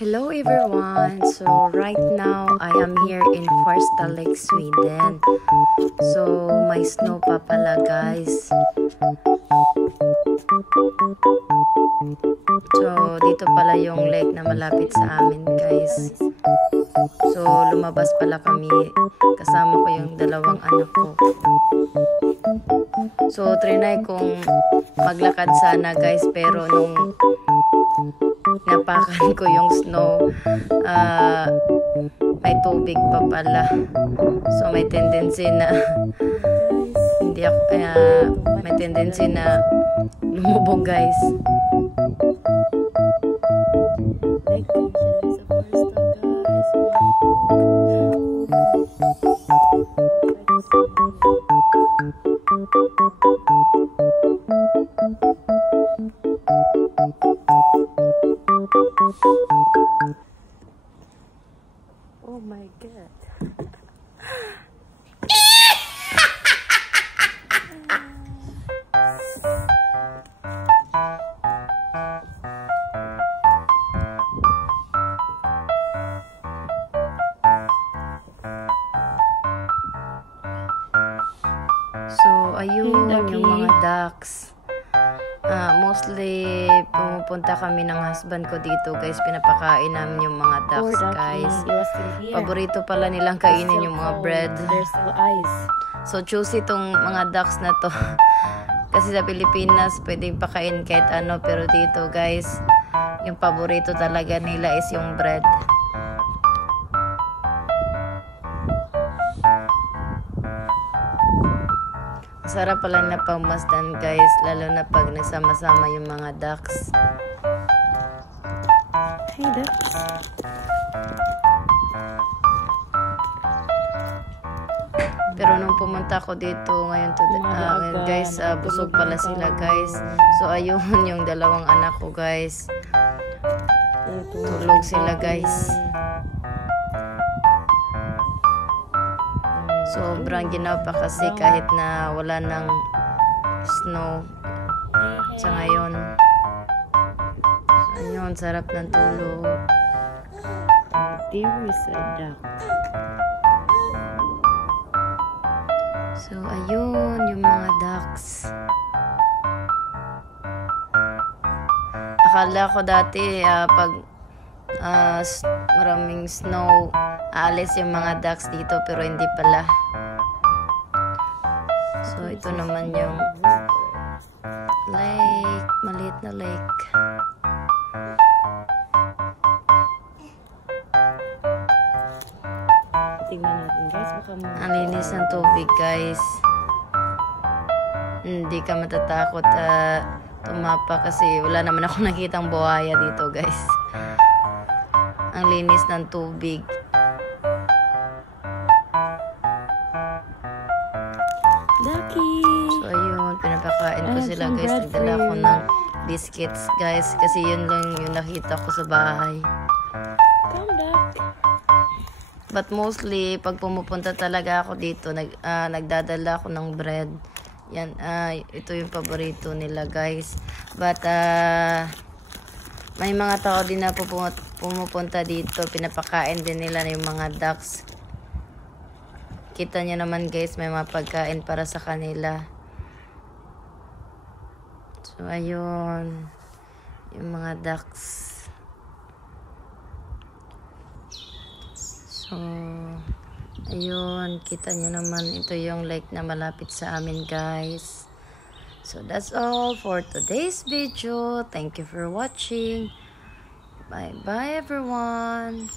Hello everyone! So right now I am here in Farsta Lake, Sweden. So may snow pa pala guys. So dito pala yung lake na malapit sa amin guys. So lumabas pala kami. Kasama ko yung dalawang anak ko. So trinay kong maglakad sana guys, pero nung napakan ko yung snow, may tubig pa pala. So may tendency na hindi ako, may tendency na lumubog guys. Oh my god. So, ayun yung mga ducks. Mostly, pumupunta kami ng husband ko dito guys. Pinapakain namin yung mga ducks guys. Paborito pala nilang kainin yung mga bread. So, choosy itong mga ducks na to. Kasi sa Pilipinas, pwedeng pakain kahit ano. Pero dito guys, yung paborito talaga nila is yung bread. Sarap pala na pagmasdan guys, lalo na pag nagsama-sama yung mga ducks. Hey ducks. Pero nung pumunta ko dito ngayon guys, busog pala sila guys. So ayun yung dalawang anak ko guys. Tulog sila guys. Sobrang ginawa pa kasi kahit na wala ng snow sa ngayon. So, ayun, sarap ng tulog. There is a duck. So, ayun, yung mga ducks. Akala ko dati, pag maraming snow, aalis yung mga ducks dito, pero hindi pala. So, ito naman yung lake. Maliit na lake. Tingnan natin guys. Ang linis ng tubig guys. Hindi ka matatakot tumapa kasi wala naman ako nakitang buhaya dito guys. Ang linis ng tubig. Ducky! So ayun, pinapakain ko sila guys. Nagdala ko ng biscuits guys. Kasi yun lang yung nakita ko sa bahay. Come duck! But mostly, pag pumupunta talaga ako dito, nagdadala ako ng bread. Yan, ito yung paborito nila guys. But, may mga tao din na pumupunta dito. Pinapakain din nila yung mga ducks. Kita nyo naman guys, may mga pagkain para sa kanila. So, ayun. Yung mga ducks. So, ayun. Kita nyo naman, ito yung lake na malapit sa amin guys. So, that's all for today's video. Thank you for watching. Bye-bye everyone.